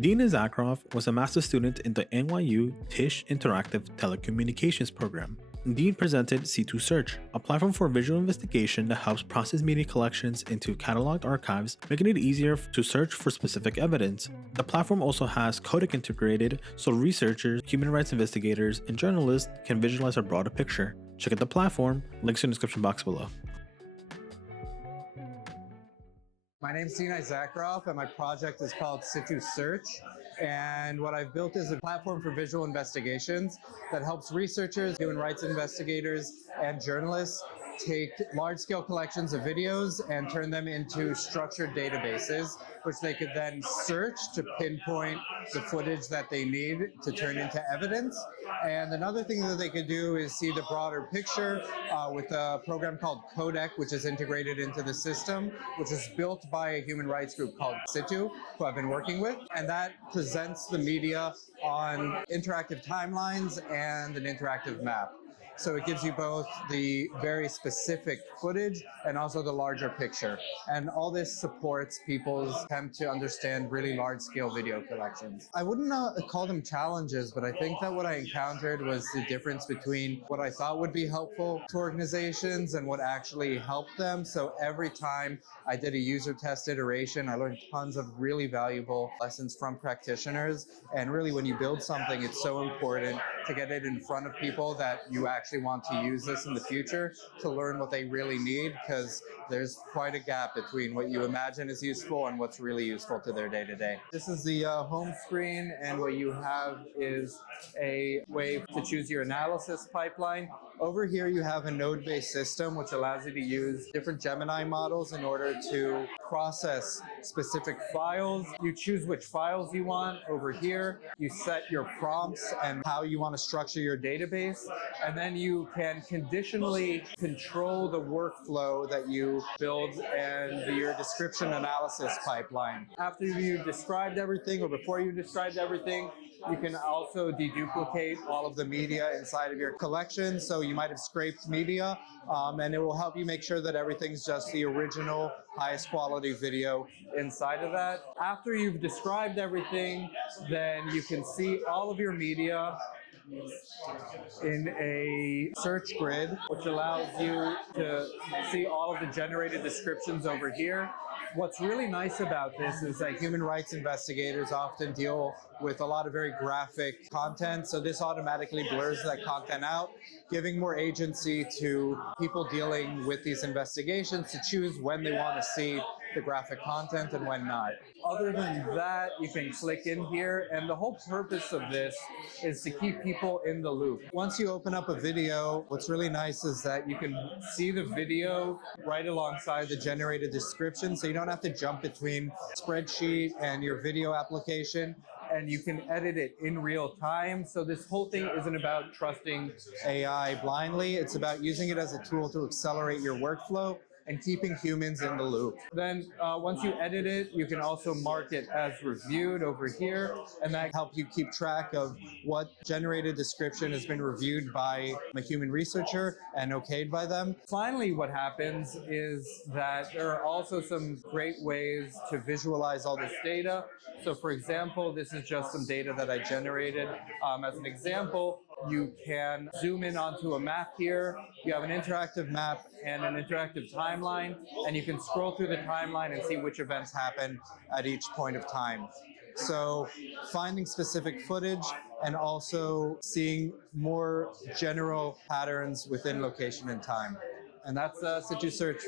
Dean Issacharoff was a master's student in the NYU Tisch Interactive Telecommunications program. Dean presented SITU Search, a platform for visual investigation that helps process media collections into cataloged archives, making it easier to search for specific evidence. The platform also has codec integrated so researchers, human rights investigators, and journalists can visualize a broader picture. Check out the platform, links in the description box below. My name is Dean Issacharoff, and my project is called SITU Search. And what I've built is a platform for visual investigations that helps researchers, human rights investigators, and journalists take large-scale collections of videos and turn them into structured databases, which they could then search to pinpoint the footage that they need to turn into evidence. And another thing that they could do is see the broader picture with a program called Codec, which is integrated into the system, which is built by a human rights group called SITU, who I've been working with. And that presents the media on interactive timelines and an interactive map. So it gives you both the very specific footage and also the larger picture. And all this supports people's attempt to understand really large-scale video collections. I wouldn't call them challenges, but I think that what I encountered was the difference between what I thought would be helpful to organizations and what actually helped them. So every time I did a user test iteration, I learned tons of really valuable lessons from practitioners. And really, when you build something, it's so important to get it in front of people that you actually want to use this in the future to learn what they really need, because there's quite a gap between what you imagine is useful and what's really useful to their day-to-day. This is the home screen, and what you have is a way to choose your analysis pipeline. Over here you have a node-based system which allows you to use different Gemini models in order to process specific files. You choose which files you want over here. You set your prompts and how you want to structure your database, and then you can conditionally control the workflow that you build and your description analysis pipeline. After you've described everything, or before you described everything, you can also deduplicate all of the media inside of your collection. So you might have scraped media, and it will help you make sure that everything's just the original, highest quality video inside of that. After you've described everything, then you can see all of your media in a search grid, which allows you to see all of the generated descriptions over here. What's really nice about this is that human rights investigators often deal with a lot of very graphic content, so this automatically blurs that content out, giving more agency to people dealing with these investigations to choose when they want to see the graphic content and when not. Other than that, you can click in here, and the whole purpose of this is to keep people in the loop. Once you open up a video, what's really nice is that you can see the video right alongside the generated description, so you don't have to jump between spreadsheet and your video application, and you can edit it in real time. So this whole thing isn't about trusting AI blindly. It's about using it as a tool to accelerate your workflow and keeping humans in the loop. Then once you edit it, you can also mark it as reviewed over here, and that helps you keep track of what generated description has been reviewed by a human researcher and okayed by them. Finally, what happens is that there are also some great ways to visualize all this data. So for example, this is just some data that I generated. As an example, you can zoom in onto a map here. You have an interactive map and an interactive timeline, and you can scroll through the timeline and see which events happen at each point of time. So finding specific footage and also seeing more general patterns within location and time. And that's SITU Search.